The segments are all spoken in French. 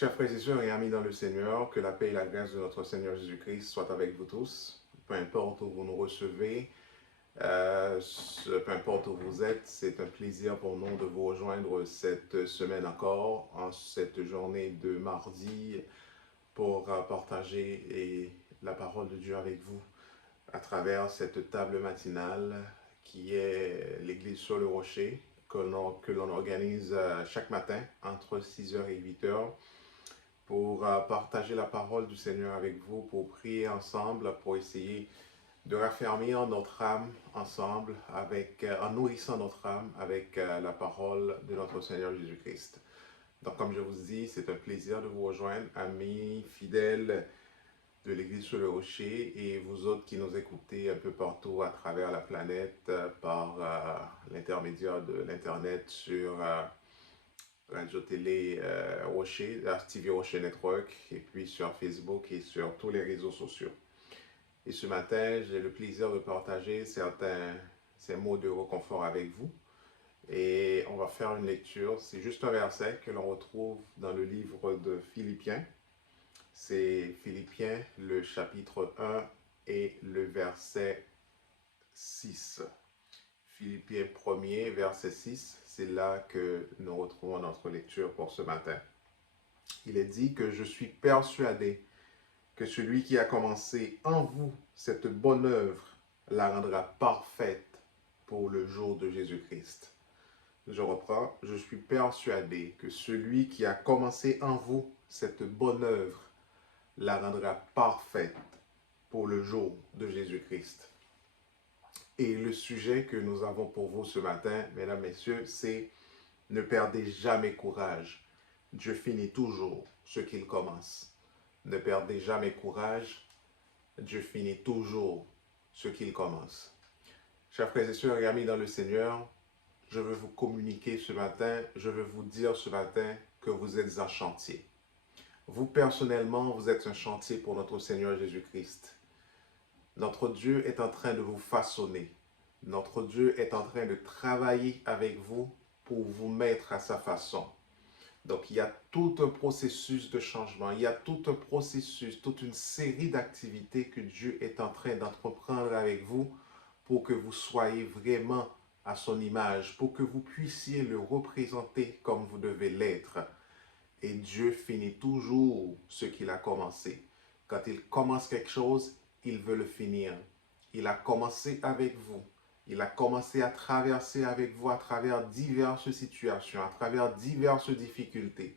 Chers frères et sœurs et amis dans le Seigneur, que la paix et la grâce de notre Seigneur Jésus-Christ soient avec vous tous. Peu importe où vous nous recevez, peu importe où vous êtes, c'est un plaisir pour nous de vous rejoindre cette semaine encore, en cette journée de mardi, pour partager la parole de Dieu avec vous à travers cette table matinale qui est l'Église sur le Rocher, que l'on organise chaque matin entre 6h et 8h pour partager la parole du Seigneur avec vous, pour prier ensemble, pour essayer de raffermir notre âme ensemble, en nourrissant notre âme avec la parole de notre Seigneur Jésus-Christ. Donc, comme je vous dis, c'est un plaisir de vous rejoindre, amis fidèles de l'Église sur le Rocher, et vous autres qui nous écoutez un peu partout à travers la planète par l'intermédiaire de l'Internet sur Radio Télé Rocher, TV Rocher Network, et puis sur Facebook et sur tous les réseaux sociaux. Et ce matin, j'ai le plaisir de partager ces mots de réconfort avec vous. Et on va faire une lecture. C'est juste un verset que l'on retrouve dans le livre de Philippiens. C'est Philippiens, le chapitre 1 et le verset 6. Philippiens 1er, verset 6, c'est là que nous retrouvons notre lecture pour ce matin. Il est dit que je suis persuadé que celui qui a commencé en vous cette bonne œuvre la rendra parfaite pour le jour de Jésus-Christ. Je reprends, je suis persuadé que celui qui a commencé en vous cette bonne œuvre la rendra parfaite pour le jour de Jésus-Christ. Et le sujet que nous avons pour vous ce matin, mesdames, messieurs, c'est ne perdez jamais courage. Dieu finit toujours ce qu'il commence. Ne perdez jamais courage. Dieu finit toujours ce qu'il commence. Chers frères et sœurs et amis dans le Seigneur, je veux vous communiquer ce matin, je veux vous dire ce matin que vous êtes en chantier. Vous, personnellement, vous êtes un chantier pour notre Seigneur Jésus-Christ. Notre Dieu est en train de vous façonner. Notre Dieu est en train de travailler avec vous pour vous mettre à sa façon. Donc, il y a tout un processus de changement, il y a tout un processus, toute une série d'activités que Dieu est en train d'entreprendre avec vous pour que vous soyez vraiment à son image, pour que vous puissiez le représenter comme vous devez l'être. Et Dieu finit toujours ce qu'il a commencé. Quand il commence quelque chose, il veut le finir. Il a commencé avec vous. Il a commencé à traverser avec vous à travers diverses situations, à travers diverses difficultés.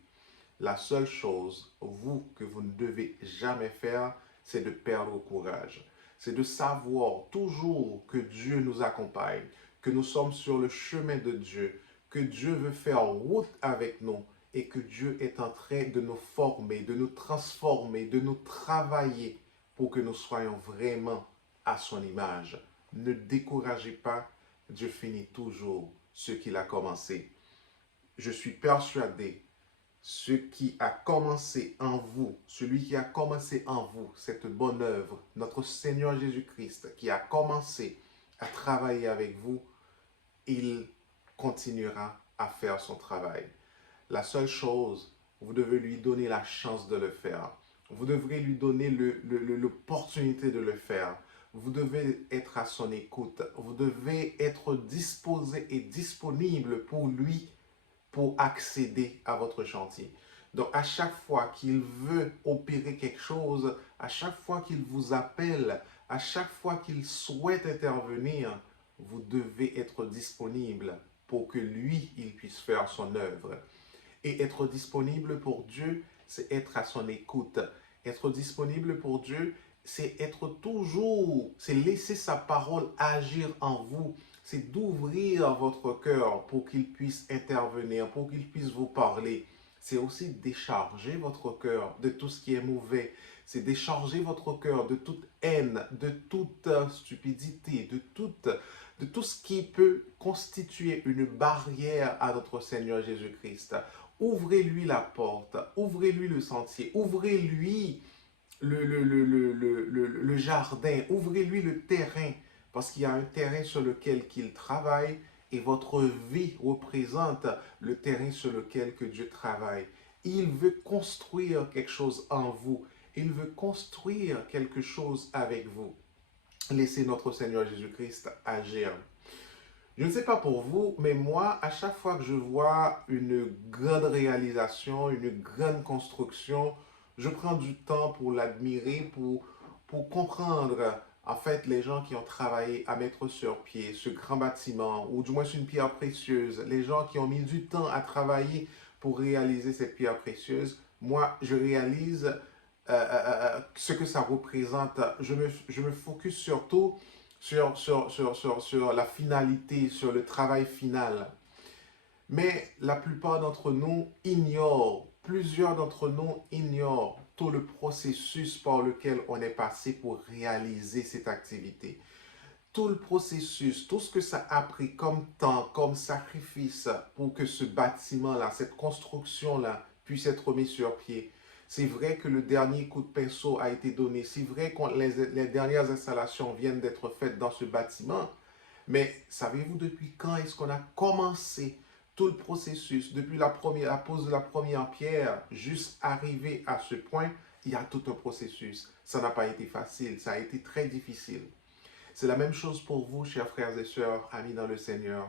La seule chose, vous, que vous ne devez jamais faire, c'est de perdre courage. C'est de savoir toujours que Dieu nous accompagne, que nous sommes sur le chemin de Dieu, que Dieu veut faire route avec nous et que Dieu est en train de nous former, de nous transformer, de nous travailler pour que nous soyons vraiment à son image. Ne découragez pas, Dieu finit toujours ce qu'il a commencé. Je suis persuadé, ce qui a commencé en vous, celui qui a commencé en vous cette bonne œuvre, notre Seigneur Jésus-Christ, qui a commencé à travailler avec vous, il continuera à faire son travail. La seule chose, vous devez lui donner la chance de le faire. Vous devrez lui donner l'opportunité de le faire. Vous devez être à son écoute. Vous devez être disposé et disponible pour lui, pour accéder à votre chantier. Donc, à chaque fois qu'il veut opérer quelque chose, à chaque fois qu'il vous appelle, à chaque fois qu'il souhaite intervenir, vous devez être disponible pour que lui, il puisse faire son œuvre. Et être disponible pour Dieu, c'est être à son écoute. Être disponible pour Dieu, c'est être toujours, c'est laisser sa parole agir en vous. C'est d'ouvrir votre cœur pour qu'il puisse intervenir, pour qu'il puisse vous parler. C'est aussi décharger votre cœur de tout ce qui est mauvais. C'est décharger votre cœur de toute haine, de toute stupidité, de tout ce qui peut constituer une barrière à notre Seigneur Jésus-Christ. Ouvrez-lui la porte, ouvrez-lui le sentier, ouvrez-lui le jardin, ouvrez-lui le terrain, parce qu'il y a un terrain sur lequel il travaille et votre vie représente le terrain sur lequel que Dieu travaille. Il veut construire quelque chose en vous. Il veut construire quelque chose avec vous. Laissez notre Seigneur Jésus-Christ agir. Je ne sais pas pour vous, mais moi, à chaque fois que je vois une grande réalisation, une grande construction, je prends du temps pour l'admirer, pour comprendre, en fait, les gens qui ont travaillé à mettre sur pied ce grand bâtiment, ou du moins une pierre précieuse, les gens qui ont mis du temps à travailler pour réaliser cette pierre précieuse. Moi, je réalise ce que ça représente. Je me focus surtout sur la finalité, sur le travail final. Mais la plupart d'entre nous ignorent, plusieurs d'entre nous ignorent tout le processus par lequel on est passé pour réaliser cette activité. Tout le processus, tout ce que ça a pris comme temps, comme sacrifice pour que ce bâtiment-là, cette construction-là puisse être mis sur pied. C'est vrai que le dernier coup de pinceau a été donné. C'est vrai que les dernières installations viennent d'être faites dans ce bâtiment. Mais savez-vous depuis quand est-ce qu'on a commencé tout le processus, depuis la pose de la première pierre, jusqu'à arriver à ce point, il y a tout un processus. Ça n'a pas été facile, ça a été très difficile. C'est la même chose pour vous, chers frères et sœurs, amis dans le Seigneur.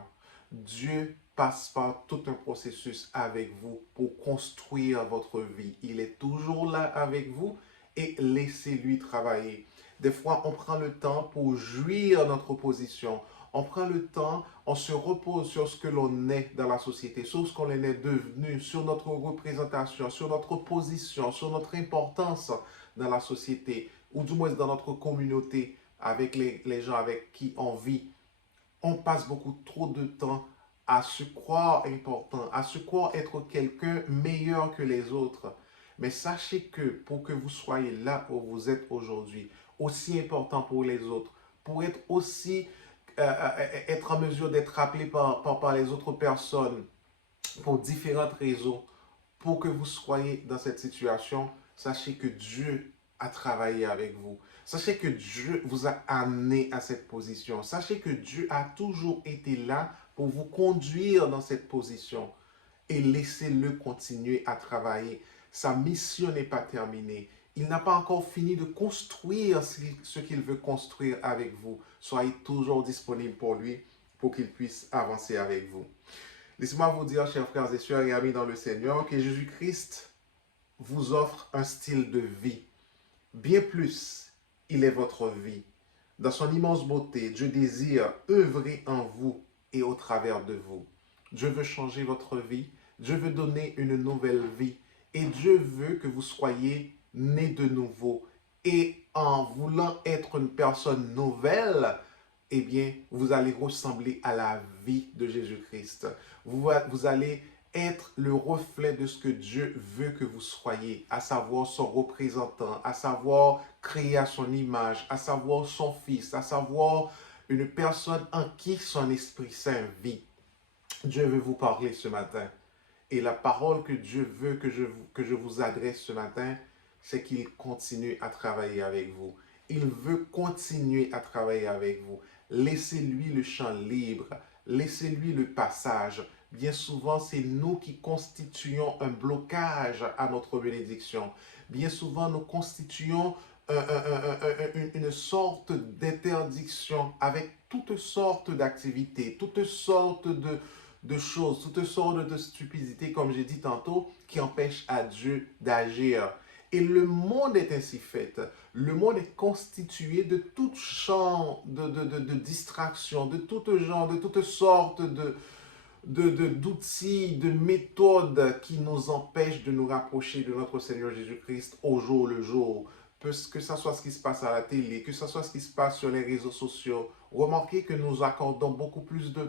Dieu passe par tout un processus avec vous pour construire votre vie. Il est toujours là avec vous et laissez-lui travailler. Des fois, on prend le temps pour jouir notre position. On prend le temps, on se repose sur ce que l'on est dans la société, sur ce qu'on est devenu, sur notre représentation, sur notre position, sur notre importance dans la société, ou du moins dans notre communauté, avec les gens avec qui on vit. On passe beaucoup trop de temps à se croire important, à se croire être quelqu'un meilleur que les autres. Mais sachez que pour que vous soyez là où vous êtes aujourd'hui, aussi important pour les autres, pour être aussi être en mesure d'être appelé par les autres personnes pour différentes raisons, pour que vous soyez dans cette situation, sachez que Dieu a travaillé avec vous. Sachez que Dieu vous a amené à cette position. Sachez que Dieu a toujours été là pour vous conduire dans cette position. Et laissez-le continuer à travailler. Sa mission n'est pas terminée. Il n'a pas encore fini de construire ce qu'il veut construire avec vous. Soyez toujours disponible pour lui, pour qu'il puisse avancer avec vous. Laissez-moi vous dire, chers frères et sœurs et amis dans le Seigneur, que Jésus-Christ vous offre un style de vie. Bien plus, il est votre vie. Dans son immense beauté, Dieu désire œuvrer en vous et au travers de vous. Dieu veut changer votre vie. Dieu veut donner une nouvelle vie. Et Dieu veut que vous soyez nés de nouveau. Et en voulant être une personne nouvelle, eh bien, vous allez ressembler à la vie de Jésus-Christ. Vous allez être le reflet de ce que Dieu veut que vous soyez, à savoir son représentant, à savoir créé à son image, à savoir son fils, à savoir une personne en qui son Esprit Saint vit. Dieu veut vous parler ce matin. Et la parole que Dieu veut que je vous adresse ce matin, c'est qu'il continue à travailler avec vous. Il veut continuer à travailler avec vous. Laissez-lui le champ libre. Laissez-lui le passage. Bien souvent, c'est nous qui constituons un blocage à notre bénédiction. Bien souvent, nous constituons une sorte d'interdiction avec toutes sortes d'activités, toutes sortes de choses, toutes sortes de stupidités, comme j'ai dit tantôt, qui empêchent à Dieu d'agir. Et le monde est ainsi fait. Le monde est constitué de tout genre de distractions, de tout genre, de toutes sortes d'outils, de méthodes qui nous empêchent de nous rapprocher de notre Seigneur Jésus-Christ au jour le jour. Que ce soit ce qui se passe à la télé, que ce soit ce qui se passe sur les réseaux sociaux. Remarquez que nous accordons beaucoup plus de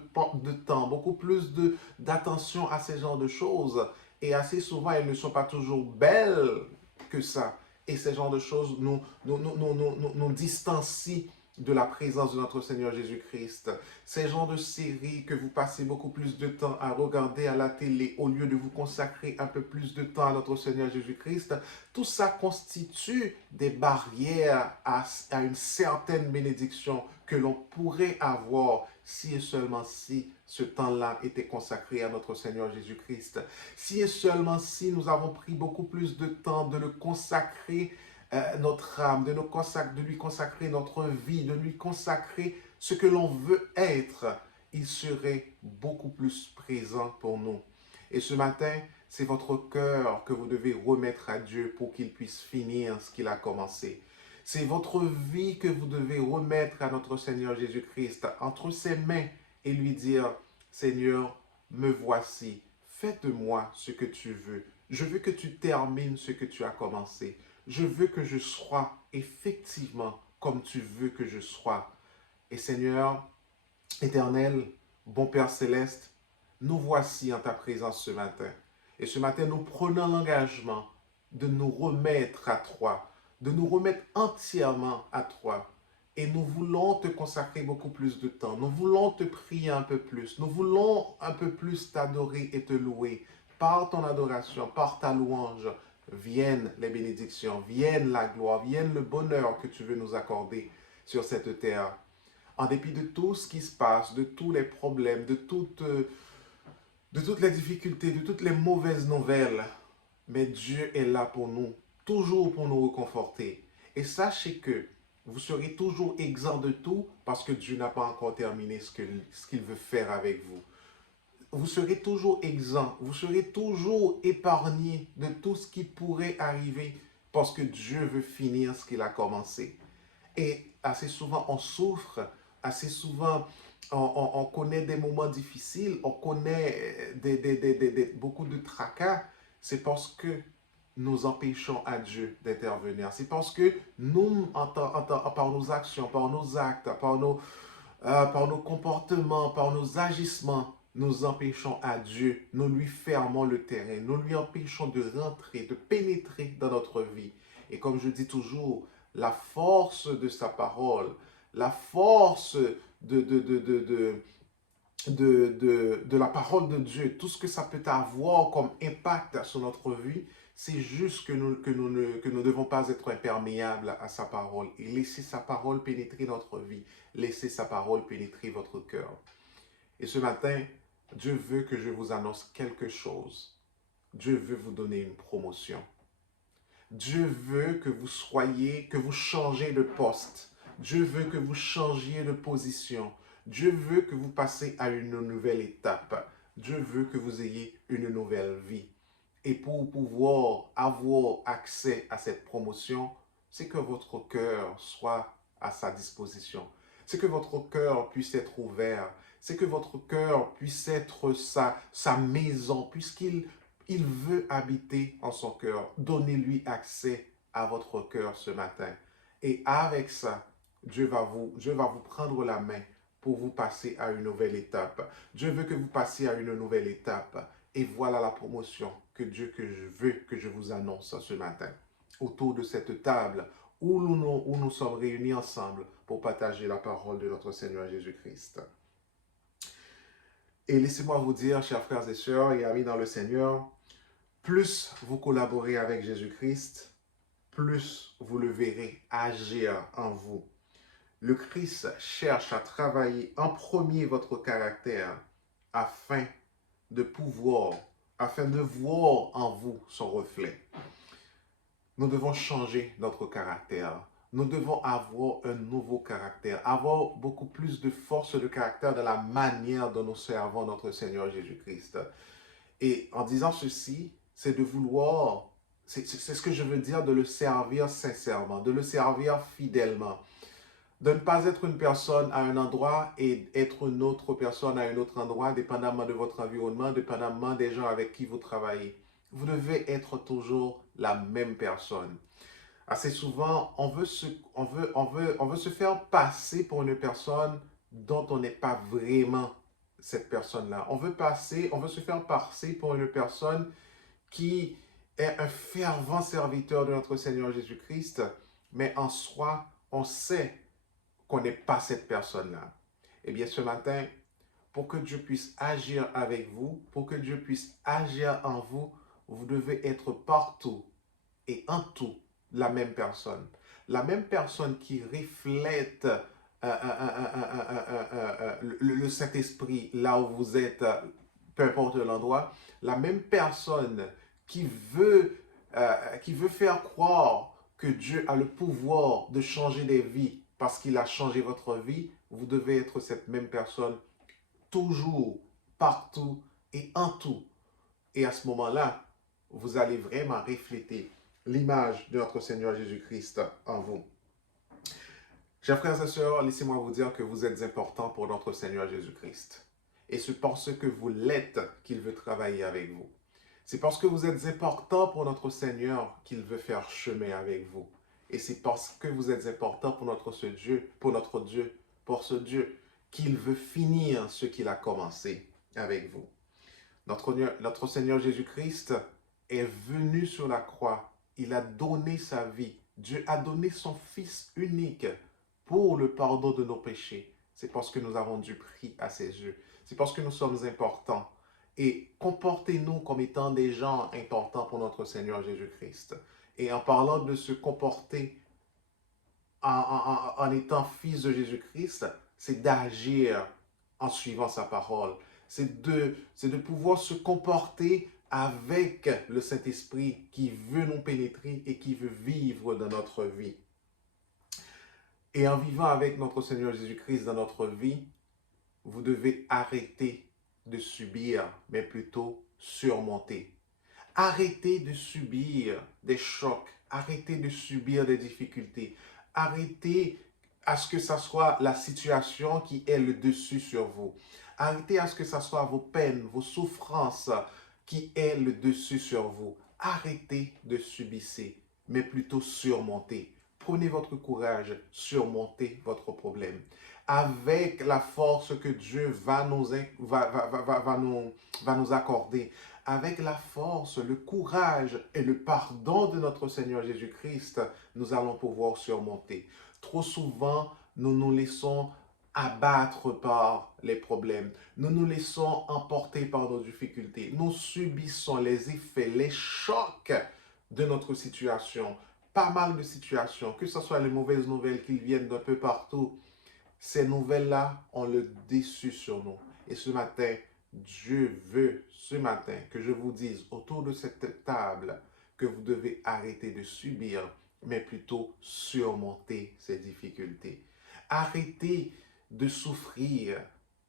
temps, beaucoup plus d'attention à ces genres de choses. Et assez souvent, elles ne sont pas toujours belles que ça. Et ces genres de choses nous distancient de la présence de notre Seigneur Jésus-Christ. Ces genres de séries que vous passez beaucoup plus de temps à regarder à la télé au lieu de vous consacrer un peu plus de temps à notre Seigneur Jésus-Christ, tout ça constitue des barrières à une certaine bénédiction que l'on pourrait avoir si et seulement si ce temps-là était consacré à notre Seigneur Jésus-Christ. Si et seulement si nous avons pris beaucoup plus de temps de le consacrer notre âme, de lui consacrer notre vie, de lui consacrer ce que l'on veut être, il serait beaucoup plus présent pour nous. Et ce matin, c'est votre cœur que vous devez remettre à Dieu pour qu'il puisse finir ce qu'il a commencé. C'est votre vie que vous devez remettre à notre Seigneur Jésus-Christ entre ses mains et lui dire, Seigneur, me voici, fais de moi ce que tu veux. Je veux que tu termines ce que tu as commencé. Je veux que je sois effectivement comme tu veux que je sois. Et Seigneur, éternel, bon Père céleste, nous voici en ta présence ce matin. Et ce matin, nous prenons l'engagement de nous remettre à toi, de nous remettre entièrement à toi. Et nous voulons te consacrer beaucoup plus de temps. Nous voulons te prier un peu plus. Nous voulons un peu plus t'adorer et te louer. Par ton adoration, par ta louange, viennent les bénédictions, vienne la gloire, vienne le bonheur que tu veux nous accorder sur cette terre. En dépit de tout ce qui se passe, de tous les problèmes, de toutes les difficultés, de toutes les mauvaises nouvelles, mais Dieu est là pour nous, toujours pour nous réconforter. Et sachez que vous serez toujours exempt de tout parce que Dieu n'a pas encore terminé ce qu'il veut faire avec vous. Vous serez toujours exempt, vous serez toujours épargné de tout ce qui pourrait arriver parce que Dieu veut finir ce qu'il a commencé. Et assez souvent, on souffre, assez souvent, on connaît des moments difficiles, on connaît beaucoup de tracas. C'est parce que nous empêchons à Dieu d'intervenir. C'est parce que nous, par nos actions, par nos actes, par nos comportements, par nos agissements, nous empêchons à Dieu, nous lui fermons le terrain, nous lui empêchons de rentrer, de pénétrer dans notre vie. Et comme je dis toujours, la force de sa parole, la force de la parole de Dieu, tout ce que ça peut avoir comme impact sur notre vie, c'est juste que nous ne devons pas être imperméables à sa parole et laisser sa parole pénétrer notre vie, laisser sa parole pénétrer votre cœur. Et ce matin, Dieu veut que je vous annonce quelque chose. Dieu veut vous donner une promotion. Dieu veut que vous changez de poste. Dieu veut que vous changiez de position. Dieu veut que vous passiez à une nouvelle étape. Dieu veut que vous ayez une nouvelle vie. Et pour pouvoir avoir accès à cette promotion, c'est que votre cœur soit à sa disposition. C'est que votre cœur puisse être ouvert. C'est que votre cœur puisse être sa maison, puisqu'il veut habiter en son cœur. Donnez-lui accès à votre cœur ce matin. Et avec ça, Dieu va vous prendre la main pour vous passer à une nouvelle étape. Dieu veut que vous passiez à une nouvelle étape. Et voilà la promotion que je veux que je vous annonce ce matin. Autour de cette table où nous sommes réunis ensemble pour partager la parole de notre Seigneur Jésus-Christ. Et laissez-moi vous dire, chers frères et sœurs et amis dans le Seigneur, plus vous collaborez avec Jésus-Christ, plus vous le verrez agir en vous. Le Christ cherche à travailler en premier votre caractère afin de voir en vous son reflet. Nous devons changer notre caractère. Nous devons avoir un nouveau caractère, avoir beaucoup plus de force de caractère dans la manière dont nous servons notre Seigneur Jésus-Christ. Et en disant ceci, c'est de vouloir, c'est ce que je veux dire, de le servir sincèrement, de le servir fidèlement. De ne pas être une personne à un endroit et être une autre personne à un autre endroit, dépendamment de votre environnement, dépendamment des gens avec qui vous travaillez. Vous devez être toujours la même personne. Assez souvent, on veut se faire passer pour une personne dont on n'est pas vraiment cette personne-là. On veut se faire passer pour une personne qui est un fervent serviteur de notre Seigneur Jésus-Christ, mais en soi, on sait qu'on n'est pas cette personne-là. Eh bien, ce matin, pour que Dieu puisse agir avec vous, pour que Dieu puisse agir en vous, vous devez être partout et en tout la même personne. La même personne qui reflète le Saint-Esprit là où vous êtes, peu importe l'endroit, la même personne qui qui veut faire croire que Dieu a le pouvoir de changer des vies parce qu'il a changé votre vie, vous devez être cette même personne toujours, partout et en tout. Et à ce moment-là, vous allez vraiment refléter l'image de notre Seigneur Jésus-Christ en vous. Chers frères et sœurs, laissez-moi vous dire que vous êtes importants pour notre Seigneur Jésus-Christ. Et c'est parce que vous l'êtes qu'il veut travailler avec vous. C'est parce que vous êtes importants pour notre Seigneur qu'il veut faire chemin avec vous. Et c'est parce que vous êtes importants pour notre Dieu, pour ce Dieu, qu'il veut finir ce qu'il a commencé avec vous. Notre Seigneur Jésus-Christ est venu sur la croix. Il a donné sa vie. Dieu a donné son Fils unique pour le pardon de nos péchés. C'est parce que nous avons du prix à ses yeux. C'est parce que nous sommes importants. Et comportez-nous comme étant des gens importants pour notre Seigneur Jésus-Christ. Et en parlant de se comporter en étant fils de Jésus-Christ, c'est d'agir en suivant sa parole. C'est de pouvoir se comporter avec le Saint-Esprit qui veut nous pénétrer et qui veut vivre dans notre vie. Et en vivant avec notre Seigneur Jésus-Christ dans notre vie, vous devez arrêter de subir, mais plutôt surmonter. Arrêtez de subir des chocs, arrêtez de subir des difficultés, arrêtez à ce que ce soit la situation qui est le dessus sur vous. Arrêtez à ce que ce soit vos peines, vos souffrances qui est le dessus sur vous. Arrêtez de subir, mais plutôt surmonter. Prenez votre courage, surmontez votre problème. Avec la force que Dieu va nous accorder, avec la force, le courage et le pardon de notre Seigneur Jésus-Christ, nous allons pouvoir surmonter. Trop souvent, nous nous laissons abattre par les problèmes. Nous nous laissons emporter par nos difficultés. Nous subissons les effets, les chocs de notre situation. Pas mal de situations, que ce soit les mauvaises nouvelles qui viennent d'un peu partout. Ces nouvelles-là ont le dessus sur nous. Et ce matin, Dieu veut, ce matin, que je vous dise autour de cette table que vous devez arrêter de subir, mais plutôt surmonter ces difficultés. Arrêtez de souffrir,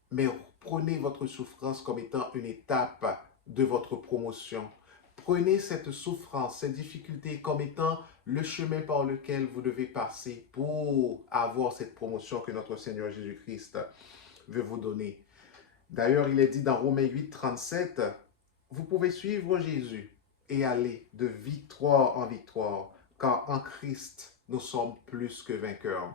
mais prenez votre souffrance comme étant une étape de votre promotion. Prenez cette souffrance, ces difficultés comme étant le chemin par lequel vous devez passer pour avoir cette promotion que notre Seigneur Jésus-Christ veut vous donner. D'ailleurs, il est dit dans Romains 8, 37, vous pouvez suivre Jésus et aller de victoire en victoire, car en Christ, nous sommes plus que vainqueurs.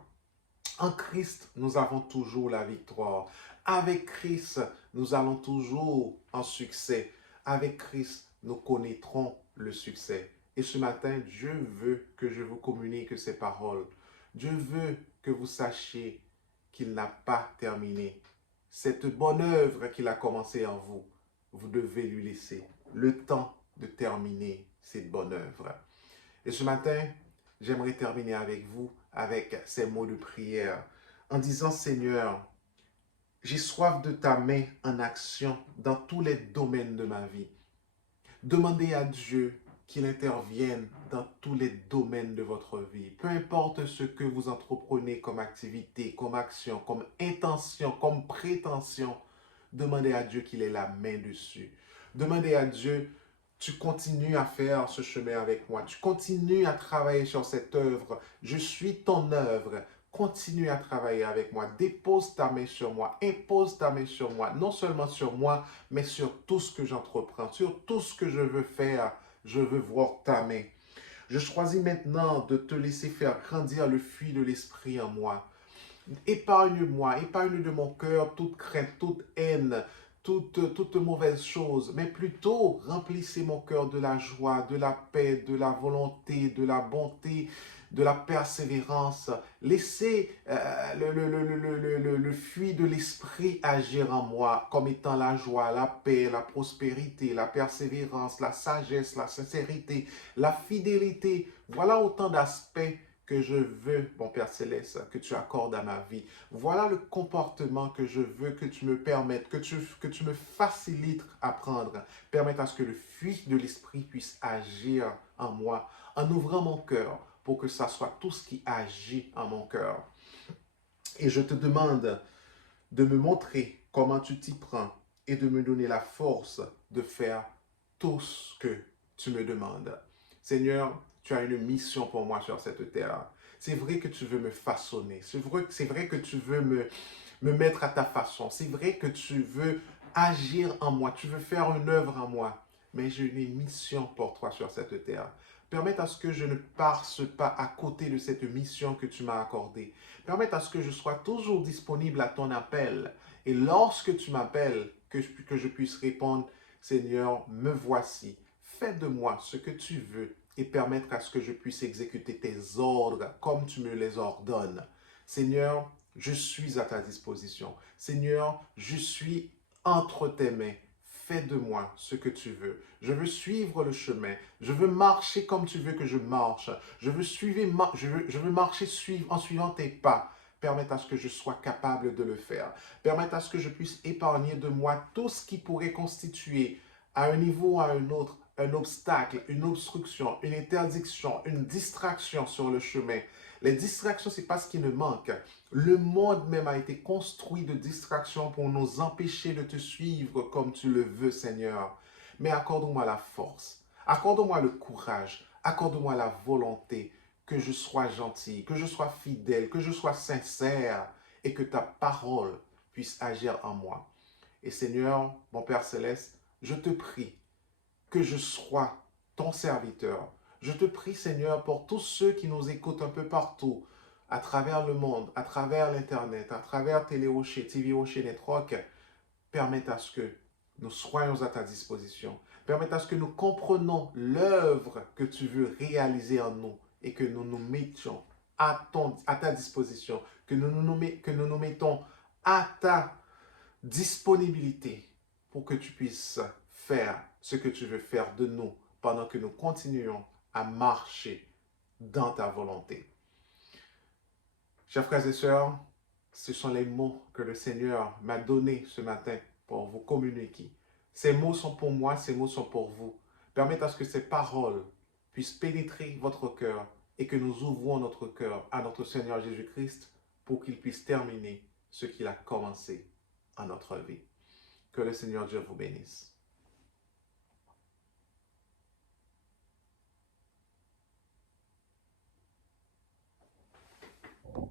En Christ, nous avons toujours la victoire. Avec Christ, nous allons toujours en succès. Avec Christ, nous connaîtrons le succès. Et ce matin, Dieu veut que je vous communique ces paroles. Dieu veut que vous sachiez qu'il n'a pas terminé. Cette bonne œuvre qu'il a commencée en vous, vous devez lui laisser le temps de terminer cette bonne œuvre. Et ce matin, j'aimerais terminer avec vous avec ces mots de prière en disant, Seigneur, j'ai soif de ta main en action dans tous les domaines de ma vie. Demandez à Dieu qu'il intervienne dans tous les domaines de votre vie. Peu importe ce que vous entreprenez comme activité, comme action, comme intention, comme prétention, demandez à Dieu qu'il ait la main dessus. Demandez à Dieu, tu continues à faire ce chemin avec moi. Tu continues à travailler sur cette œuvre. Je suis ton œuvre. Continue à travailler avec moi. Dépose ta main sur moi. Impose ta main sur moi. Non seulement sur moi, mais sur tout ce que j'entreprends, sur tout ce que je veux faire. Je veux voir ta main. Je choisis maintenant de te laisser faire grandir le fruit de l'esprit en moi. Épargne-moi, épargne de mon cœur toute crainte, toute haine, toute mauvaise chose, mais plutôt remplissez mon cœur de la joie, de la paix, de la volonté, de la bonté, de la persévérance. Laissez le fruit de l'esprit agir en moi comme étant la joie, la paix, la prospérité, la persévérance, la sagesse, la sincérité, la fidélité. Voilà autant d'aspects que je veux, mon Père Céleste, que tu accordes à ma vie. Voilà le comportement que je veux que tu me permettes, que tu me facilites à prendre. Permette à ce que le fruit de l'Esprit puisse agir en moi, en ouvrant mon cœur pour que ça soit tout ce qui agit en mon cœur. Et je te demande de me montrer comment tu t'y prends et de me donner la force de faire tout ce que tu me demandes. Seigneur, tu as une mission pour moi sur cette terre. C'est vrai que tu veux me façonner. C'est vrai que tu veux me mettre à ta façon. C'est vrai que tu veux agir en moi. Tu veux faire une œuvre en moi. Mais j'ai une mission pour toi sur cette terre. Permette à ce que je ne passe pas à côté de cette mission que tu m'as accordée. Permette à ce que je sois toujours disponible à ton appel. Et lorsque tu m'appelles, que je puisse répondre, Seigneur, me voici. Fais de moi ce que tu veux et permettre à ce que je puisse exécuter tes ordres comme tu me les ordonnes. Seigneur, je suis à ta disposition. Seigneur, je suis entre tes mains. Fais de moi ce que tu veux. Je veux suivre le chemin. Je veux marcher comme tu veux que je marche. Je veux marcher en suivant tes pas. Permette à ce que je sois capable de le faire. Permette à ce que je puisse épargner de moi tout ce qui pourrait constituer, à un niveau ou à un autre, un obstacle, une obstruction, une interdiction, une distraction sur le chemin. Les distractions, ce n'est pas ce qui nous manque. Le monde même a été construit de distractions pour nous empêcher de te suivre comme tu le veux, Seigneur. Mais accorde-moi la force, accorde-moi le courage, accorde-moi la volonté que je sois gentil, que je sois fidèle, que je sois sincère et que ta parole puisse agir en moi. Et Seigneur, mon Père Céleste, je te prie que je sois ton serviteur. Je te prie, Seigneur, pour tous ceux qui nous écoutent un peu partout, à travers le monde, à travers l'Internet, à travers TV Rocher Network, permette à ce que nous soyons à ta disposition. Permette à ce que nous comprenions l'œuvre que tu veux réaliser en nous et que nous nous mettions à ta disposition, que nous nous mettons à ta disponibilité pour que tu puisses faire ce que tu veux faire de nous pendant que nous continuons à marcher dans ta volonté. Chers frères et sœurs, ce sont les mots que le Seigneur m'a donnés ce matin pour vous communiquer. Ces mots sont pour moi, ces mots sont pour vous. Permettez à ce que ces paroles puissent pénétrer votre cœur et que nous ouvrons notre cœur à notre Seigneur Jésus-Christ pour qu'il puisse terminer ce qu'il a commencé en notre vie. Que le Seigneur Dieu vous bénisse.